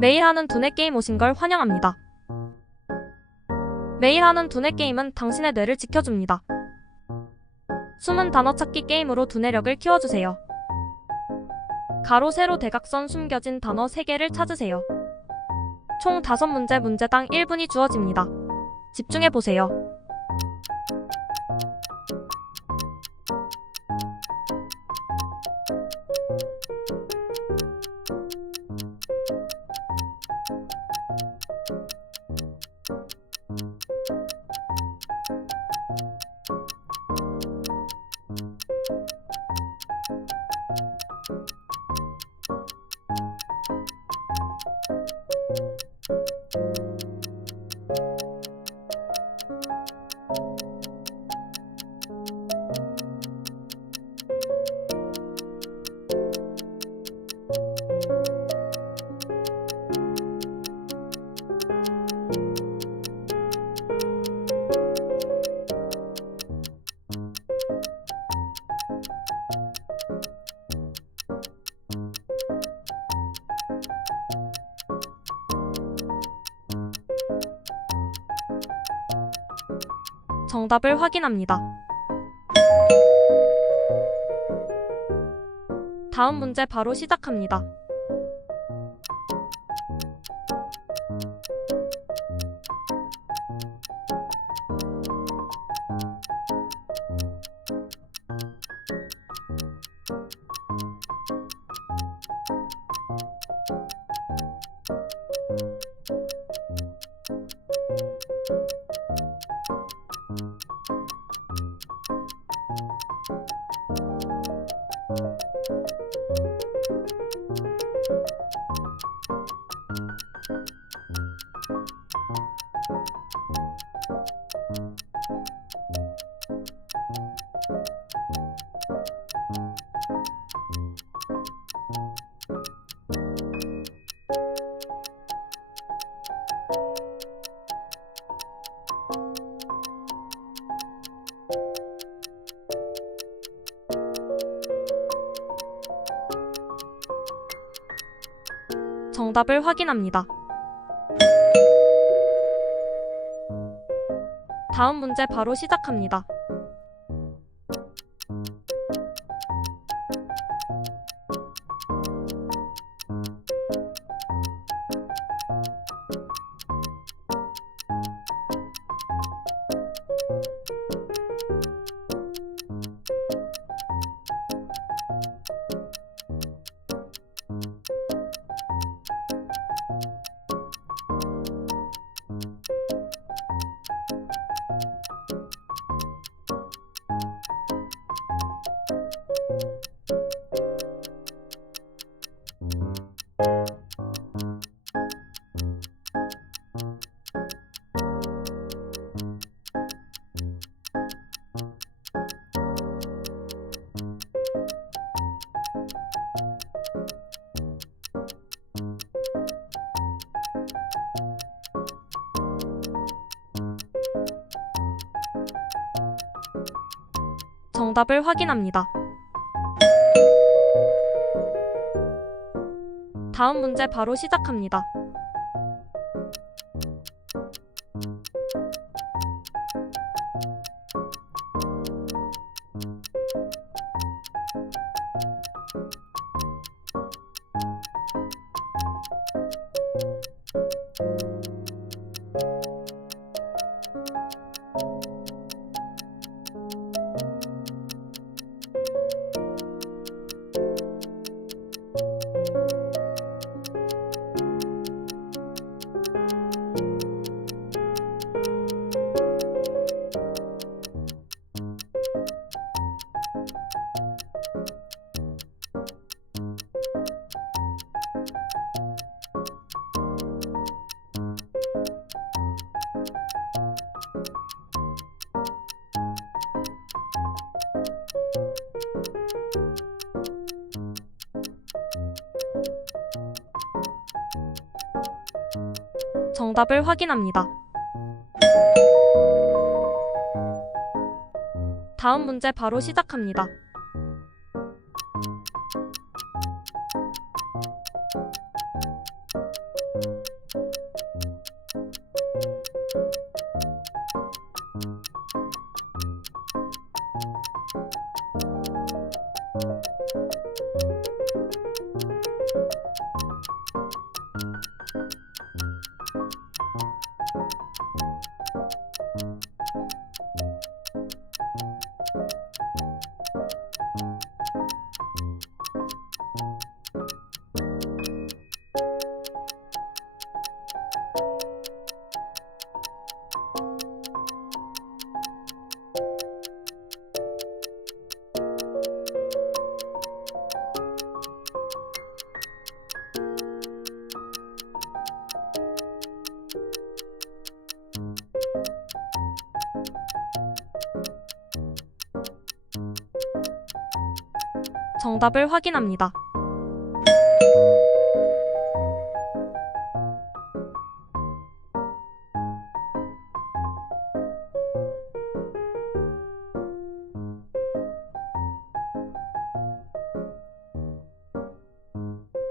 매일 하는 두뇌 게임 오신 걸 환영합니다. 매일 하는 두뇌 게임은 당신의 뇌를 지켜줍니다. 숨은 단어 찾기 게임으로 두뇌력을 키워주세요. 가로, 세로, 대각선 숨겨진 단어 3개를 찾으세요. 총 5문제 문제당 1분이 주어집니다. 집중해보세요. 정답을 확인합니다. 다음 문제 바로 시작합니다. 정답을 확인합니다. 다음 문제 바로 시작합니다. 정답을 확인합니다. 다음 문제 바로 시작합니다. 정답을 확인합니다. 다음 문제 바로 시작합니다. 정답을 확인합니다.